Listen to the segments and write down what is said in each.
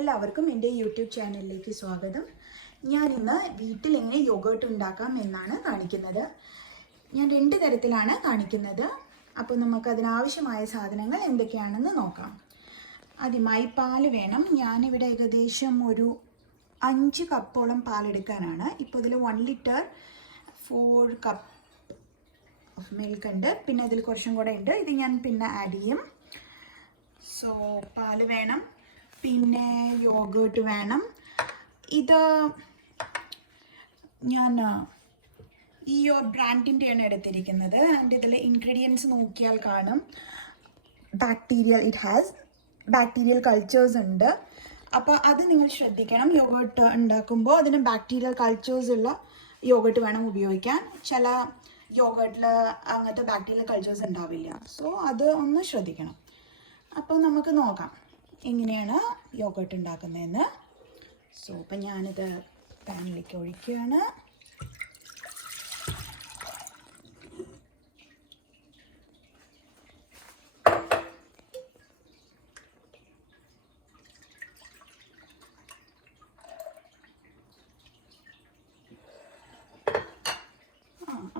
എല്ലാവർക്കും എൻ്റെ യൂട്യൂബ് ചാനലിലേക്ക് സ്വാഗതം. ഞാൻ ഇന്ന് വീട്ടിൽ എങ്ങനെ യോഗേർട്ട് ഉണ്ടാക്കാം എന്നാണ് കാണിക്കുന്നത്. ഞാൻ 2 തരത്തിലാണ് കാണിക്കുന്നത്. അപ്പോൾ നമുക്ക് അതിനാവശ്യമായ സാധനങ്ങൾ എന്തൊക്കെയാണെന്ന് നോക്കാം. ആദ്യമായി പാൽ വേണം. ഞാനിവിടെ ഏകദേശം ഒരു 5 കപ്പോളം പാലെടുക്കാനാണ്. ഇപ്പോൾ ഇതിൽ 1 ലിറ്റർ 4 കപ്പ് ഓഫ് മിൽക്ക് ഉണ്ട്. പിന്നെ ഇതിൽ കുറച്ചും കൂടെ ഉണ്ട്. ഇത് ഞാൻ പിന്നെ ആഡ് ചെയ്യും. സോ പാല് വേണം, പിന്നെ യോഗേർട്ട് വേണം. ഇത് ഞാൻ ഈ ബ്രാൻഡിൻ്റെയാണ് എടുത്തിരിക്കുന്നത്. ആൻഡ് ഇതിൽ ഇൻഗ്രീഡിയൻസ് നോക്കിയാൽ കാണും ബാക്ടീരിയൽ കൾച്ചേഴ്സ് ഉണ്ട്. അപ്പോൾ അത് നിങ്ങൾ ശ്രദ്ധിക്കണം. യോഗേർട്ട് ഉണ്ടാക്കുമ്പോൾ അതിന് ബാക്ടീരിയൽ കൾച്ചേഴ്സ് ഉള്ള യോഗേർട്ട് വേണം ഉപയോഗിക്കാൻ. ചില യോഗേർട്ടിൽ അങ്ങനത്തെ ബാക്ടീരിയൽ കൾച്ചേഴ്സ് ഉണ്ടാവില്ല. സോ അത് ഒന്ന് ശ്രദ്ധിക്കണം. അപ്പോൾ നമുക്ക് നോക്കാം എങ്ങനെയാണ് യോഗേർട്ട് ഉണ്ടാക്കുന്നതെന്ന്. സോ അപ്പം ഞാനിത് പാനിലേക്ക് ഒഴിക്കുകയാണ്.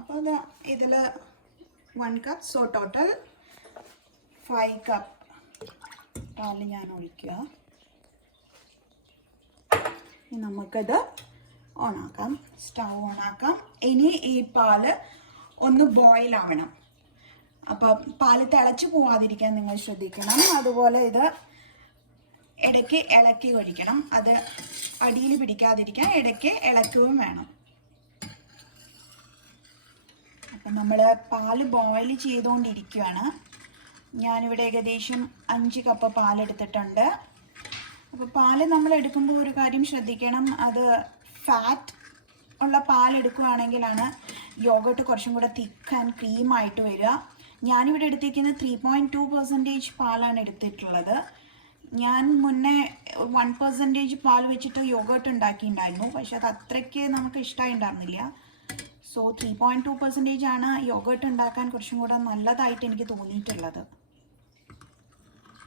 അപ്പോൾ ഇതിൽ 1 കപ്പ്, സോ ടോട്ടൽ 5 കപ്പ് പാല് ഞാൻ ഒഴിക്കുക. നമുക്കത് ഓണാക്കാം, സ്റ്റൗ ഓണാക്കാം. ഇനി ഈ പാല് ഒന്ന് ബോയിൽ ആവണം. അപ്പോൾ പാല് തിളച്ച് പോവാതിരിക്കാൻ നിങ്ങൾ ശ്രദ്ധിക്കണം. അതുപോലെ ഇത് ഇടയ്ക്ക് ഇളക്കി ഒഴിക്കണം. അത് അടിയിൽ പിടിക്കാതിരിക്കാൻ ഇടയ്ക്ക് ഇളക്കുകയും വേണം. അപ്പം നമ്മൾ പാല് ബോയിൽ ചെയ്തുകൊണ്ടിരിക്കുകയാണ്. ഞാനിവിടെ ഏകദേശം 5 കപ്പ് പാലെടുത്തിട്ടുണ്ട്. അപ്പോൾ പാല് നമ്മൾ എടുക്കുമ്പോൾ ഒരു കാര്യം ശ്രദ്ധിക്കണം. അത് ഫാറ്റ് ഉള്ള പാലെടുക്കുകയാണെങ്കിലാണ് യോഗേർട്ട് കുറച്ചും കൂടെ തിക്ക് ആൻഡ് ക്രീമായിട്ട് വരിക. ഞാനിവിടെ എടുത്തിരിക്കുന്നത് 3.2% പാലാണ് എടുത്തിട്ടുള്ളത്. ഞാൻ മുന്നേ 1% പാൽ വെച്ചിട്ട് യോഗേർട്ട് ഉണ്ടാക്കിയിട്ടുണ്ടായിരുന്നു. പക്ഷെ അത് അത്രയ്ക്ക് നമുക്ക് ഇഷ്ടമായിട്ടുണ്ടായിരുന്നില്ല. സോ 3.2% ആണ് യോഗേർട്ട് ഉണ്ടാക്കാൻ കുറച്ചും കൂടെ നല്ലതായിട്ട് എനിക്ക് തോന്നിയിട്ടുള്ളത്.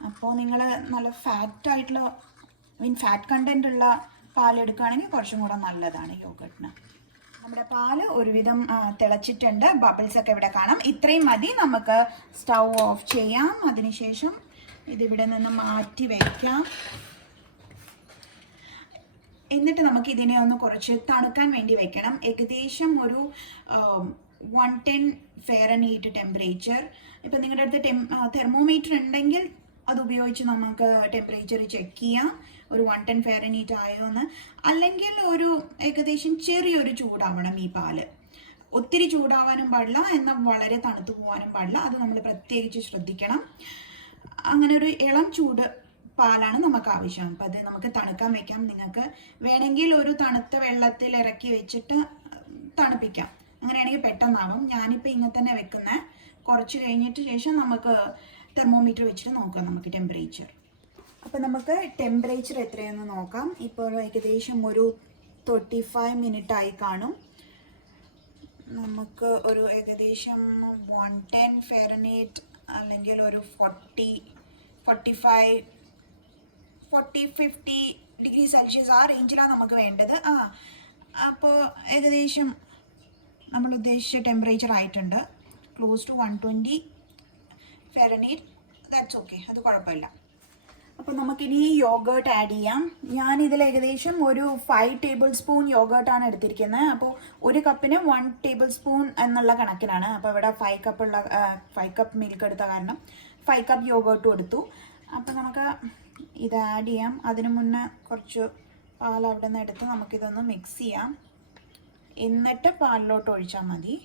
അപ്പോൾ നിങ്ങൾ നല്ല ഫാറ്റ് കണ്ടൻ്റ് ഉള്ള പാലെടുക്കുകയാണെങ്കിൽ കുറച്ചും കൂടെ നല്ലതാണ് യോഗേർട്ടിന്. നമ്മുടെ പാല് ഒരുവിധം തിളച്ചിട്ടുണ്ട്. ബബിൾസ് ഒക്കെ ഇവിടെ കാണാം. ഇത്രയും മതി. നമുക്ക് സ്റ്റൗ ഓഫ് ചെയ്യാം. അതിനുശേഷം ഇതിവിടെ നിന്ന് മാറ്റി വയ്ക്കാം. എന്നിട്ട് നമുക്ക് ഇതിനെ ഒന്ന് കുറച്ച് തണുക്കാൻ വേണ്ടി വെക്കണം. ഏകദേശം ഒരു 110 ഫാരൻഹീറ്റ് ടെമ്പറേച്ചർ. ഇപ്പം നിങ്ങളുടെ അടുത്ത് തെർമോമീറ്റർ ഉണ്ടെങ്കിൽ അത് ഉപയോഗിച്ച് നമുക്ക് ടെമ്പറേച്ചർ ചെക്ക് ചെയ്യാം, ഒരു 110 ഫാരൻഹീറ്റ് ആയോ എന്ന്. അല്ലെങ്കിൽ ഒരു ഏകദേശം ചെറിയൊരു ചൂടാവണം ഈ പാല്. ഒത്തിരി ചൂടാവാനും പാടില്ല, എന്നാൽ വളരെ തണുത്തു പോകാനും പാടില്ല. അത് നമ്മൾ പ്രത്യേകിച്ച് ശ്രദ്ധിക്കണം. അങ്ങനെ ഒരു ഇളം ചൂട് പാലാണ് നമുക്ക് ആവശ്യം. അപ്പം അത് നമുക്ക് തണുക്കാൻ വെക്കാം. നിങ്ങൾക്ക് വേണമെങ്കിൽ ഒരു തണുത്ത വെള്ളത്തിൽ ഇറക്കി വെച്ചിട്ട് തണുപ്പിക്കാം. അങ്ങനെയാണെങ്കിൽ പെട്ടെന്നാവും. ഞാനിപ്പോൾ ഇങ്ങനെ തന്നെ വെക്കുന്നത്. കുറച്ച് കഴിഞ്ഞിട്ട് ശേഷം നമുക്ക് തെർമോമീറ്റർ വെച്ചിട്ട് നോക്കാം നമുക്ക് ടെമ്പറേച്ചർ. അപ്പം നമുക്ക് ടെമ്പറേച്ചർ എത്രയെന്ന് നോക്കാം. ഇപ്പോൾ ഏകദേശം ഒരു 35 മിനിറ്റ് ആയി കാണും. നമുക്ക് ഒരു ഏകദേശം 110 ഫാരൻഹീറ്റ് അല്ലെങ്കിൽ ഒരു 45 50 ഡിഗ്രി സെൽഷ്യസ് ആ റേഞ്ചിലാണ് നമുക്ക് വേണ്ടത്. അപ്പോൾ ഏകദേശം നമ്മൾ ഉദ്ദേശിച്ച ടെമ്പറേച്ചർ ആയിട്ടുണ്ട്. Close to 120 Fahrenheit. That's okay, അത് കുഴപ്പമില്ല. അപ്പോൾ നമുക്കിനി യോഗേർട്ട് ആഡ് ചെയ്യാം. ഞാനിതിൽ ഏകദേശം ഒരു 5 ടേബിൾ സ്പൂൺ യോഗേർട്ടാണ് എടുത്തിരിക്കുന്നത്. അപ്പോൾ ഒരു കപ്പിന് 1 ടേബിൾ സ്പൂൺ എന്നുള്ള കണക്കിനാണ്. അപ്പോൾ ഇവിടെ 5 കപ്പ് മിൽക്ക് എടുത്ത കാരണം 5 കപ്പ് യോഗേർട്ടും എടുത്തു. അപ്പോൾ നമുക്ക് ഇത് ആഡ് ചെയ്യാം. അതിന് മുന്നേ കുറച്ച് പാൽ അവിടെ നിന്ന് എടുത്ത് നമുക്കിതൊന്ന് മിക്സ് ചെയ്യാം. എന്നിട്ട് പാലിലോട്ട് ഒഴിച്ചാൽ മതി.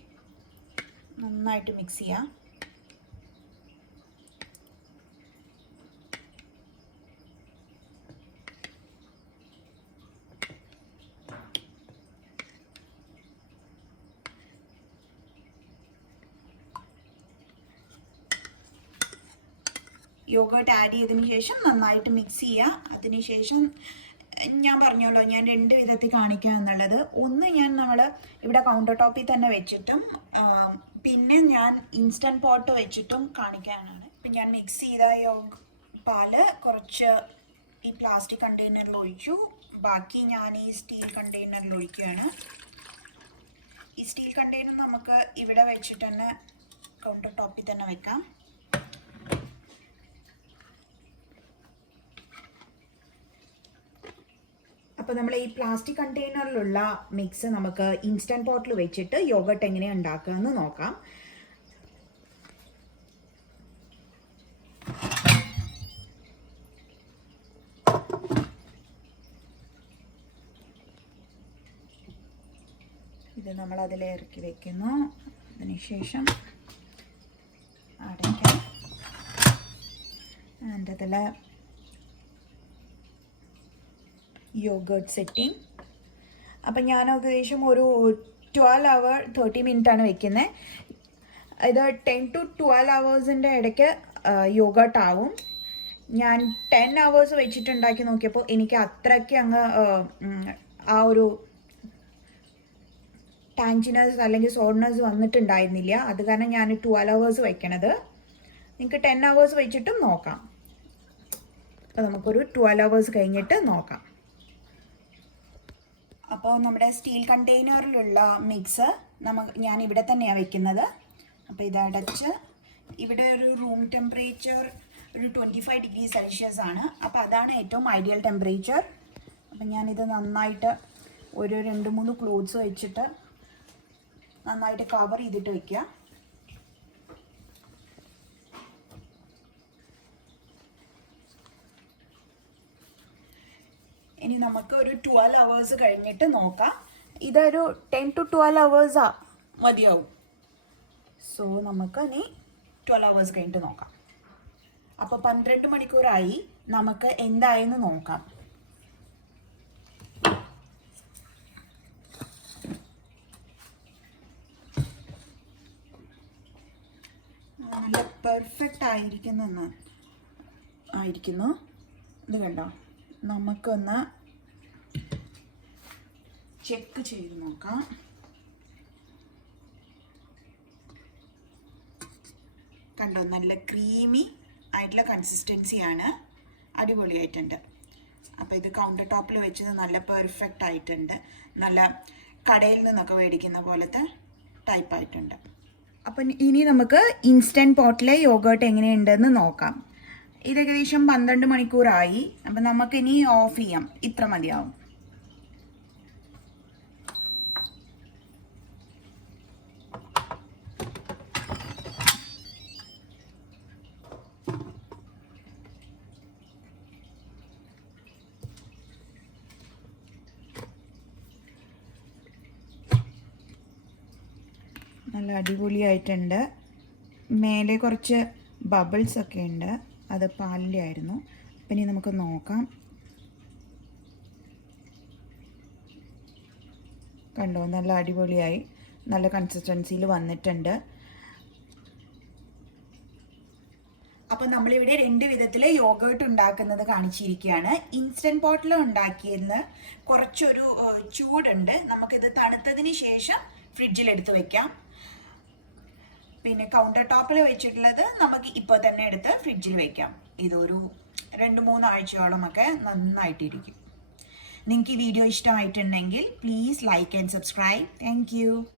നന്നായിട്ട് മിക്സ് ചെയ്യാം. യോഗേർട്ട് ആഡ് ചെയ്തതിന് ശേഷം നന്നായിട്ട് മിക്സ് ചെയ്യുക. അതിനുശേഷം ഞാൻ പറഞ്ഞല്ലോ, ഞാൻ 2 വിധത്തിൽ കാണിക്കുക എന്നുള്ളത്. ഒന്ന് നമ്മൾ ഇവിടെ കൗണ്ടർ ടോപ്പിൽ തന്നെ വെച്ചിട്ടും പിന്നെ ഞാൻ ഇൻസ്റ്റൻറ്റ് പോട്ട് വെച്ചിട്ടും കാണിക്കാനാണ്. ഇപ്പം ഞാൻ മിക്സ് ചെയ്ത പാല് കുറച്ച് ഈ പ്ലാസ്റ്റിക് കണ്ടെയ്നറിൽ ഒഴിച്ചു. ബാക്കി ഞാൻ ഈ സ്റ്റീൽ കണ്ടെയ്നറിൽ ഒഴിക്കുകയാണ്. ഈ സ്റ്റീൽ കണ്ടെയ്നർ നമുക്ക് ഇവിടെ വെച്ചിട്ട് തന്നെ കൗണ്ടർ ടോപ്പിൽ തന്നെ വെക്കാം. അപ്പോൾ നമ്മൾ ഈ പ്ലാസ്റ്റിക് കണ്ടെയ്നറിലുള്ള മിക്സ് നമുക്ക് ഇൻസ്റ്റൻറ്റ് പോട്ടിൽ വെച്ചിട്ട് യോഗട്ട് എങ്ങനെയാണ് ഉണ്ടാക്കുക എന്ന് നോക്കാം. ഇത് നമ്മൾ അതിൽ ഇറക്കി വെക്കുന്നു. അതിനുശേഷം അടയ്ക്കാം. അതിൻ്റെ അതിൽ യോഗട്ട് സെറ്റിംഗ്. അപ്പം ഞാൻ ഏകദേശം ഒരു 12 hour 30 minute വെക്കുന്നത്. ഇത് 10 to 12 hours ഇടയ്ക്ക് യോഗട്ട് ആവും. ഞാൻ 10 hours വെച്ചിട്ടുണ്ടാക്കി നോക്കിയപ്പോൾ എനിക്ക് അത്രയ്ക്ക് അങ്ങ് ആ ഒരു ടാഞ്ചിനസ് അല്ലെങ്കിൽ സോർനെസ് വന്നിട്ടുണ്ടായിരുന്നില്ല. അത് കാരണം ഞാൻ 12 hours വയ്ക്കണത്. നിങ്ങൾക്ക് 10 hours വെച്ചിട്ടും നോക്കാം. അപ്പോൾ നമുക്കൊരു 12 hours കഴിഞ്ഞിട്ട് നോക്കാം. അപ്പോൾ നമ്മുടെ സ്റ്റീൽ കണ്ടെയ്നറിലുള്ള മിക്സ് ഞാൻ ഇവിടെ തന്നെയാണ് വെക്കുന്നത്. അപ്പോൾ ഇത് അടച്ച് ഇവിടെ ഒരു റൂം ടെമ്പറേച്ചർ ഒരു 25 degree Celsius ആണ്. അപ്പോൾ അതാണ് ഏറ്റവും ഐഡിയൽ ടെമ്പറേച്ചർ. അപ്പം ഞാനിത് നന്നായിട്ട് ഒരു 2-3 ക്ലോത്ത്സ് വെച്ചിട്ട് നന്നായിട്ട് കവർ ചെയ്തിട്ട് വയ്ക്കുക. ഇനി നമുക്ക് ഒരു 12 hours കഴിഞ്ഞിട്ട് നോക്കാം. ഇതൊരു 10 to 12 hours മതിയാവും. സോ നമുക്ക് ഇനി 12 hours കഴിഞ്ഞിട്ട് നോക്കാം. അപ്പോൾ 12 മണിക്കൂറായി. നമുക്ക് എന്തായെന്ന് നോക്കാം. നല്ല പെർഫെക്റ്റ് ആയിരിക്കുന്നു. ഇത് കണ്ടോ? നമുക്കൊന്ന് ചെക്ക് ചെയ്ത് നോക്കാം. കണ്ടോ? നല്ല ക്രീമി ആയിട്ടുള്ള കൺസിസ്റ്റൻസിയാണ്. അടിപൊളിയായിട്ടുണ്ട്. അപ്പോൾ ഇത് കൗണ്ടർ ടോപ്പിൽ വെച്ചത് നല്ല പെർഫെക്റ്റ് ആയിട്ടുണ്ട്. നല്ല കടയിൽ നിന്നൊക്കെ മേടിക്കുന്ന പോലത്തെ ടൈപ്പായിട്ടുണ്ട്. അപ്പം ഇനി നമുക്ക് ഇൻസ്റ്റൻറ്റ് പോട്ടിലെ യോഗട്ട് എങ്ങനെയുണ്ടെന്ന് നോക്കാം. ഇത് ഏകദേശം 12 മണിക്കൂറായി. അപ്പം നമുക്കിനി ഓഫ് ചെയ്യാം. ഇത്ര മതിയാവും. നല്ല അടിപൊളിയായിട്ടുണ്ട്. മേലെ കുറച്ച് ബബിൾസ് ഒക്കെ ഉണ്ട്. അത് പാലിൻ്റെ ആയിരുന്നു. അപ്പം ഇനി നമുക്ക് നോക്കാം. കണ്ടോ? നല്ല അടിപൊളിയായി നല്ല കൺസിസ്റ്റൻസിയിൽ വന്നിട്ടുണ്ട്. അപ്പം നമ്മളിവിടെ 2 വിധത്തിൽ യോഗട്ട് ഉണ്ടാക്കുന്നത് കാണിച്ചിരിക്കുകയാണ്. ഇൻസ്റ്റൻറ്റ് പോട്ടിൽ ഉണ്ടാക്കിയതിന് കുറച്ചൊരു ചൂടുണ്ട്. നമുക്കിത് തണുത്തതിന് ശേഷം ഫ്രിഡ്ജിലെടുത്ത് വെക്കാം. പിന്നെ കൗണ്ടർ ടോപ്പിൽ വെച്ചിട്ടുള്ളത് നമുക്ക് ഇപ്പോൾ തന്നെ എടുത്ത് ഫ്രിഡ്ജിൽ വെക്കാം. ഇതൊരു 2-3 ആഴ്ചയോളമൊക്കെ നന്നായിട്ടിരിക്കും. നിങ്ങൾക്ക് ഈ വീഡിയോ ഇഷ്ടമായിട്ടുണ്ടെങ്കിൽ please like and subscribe. Thank you.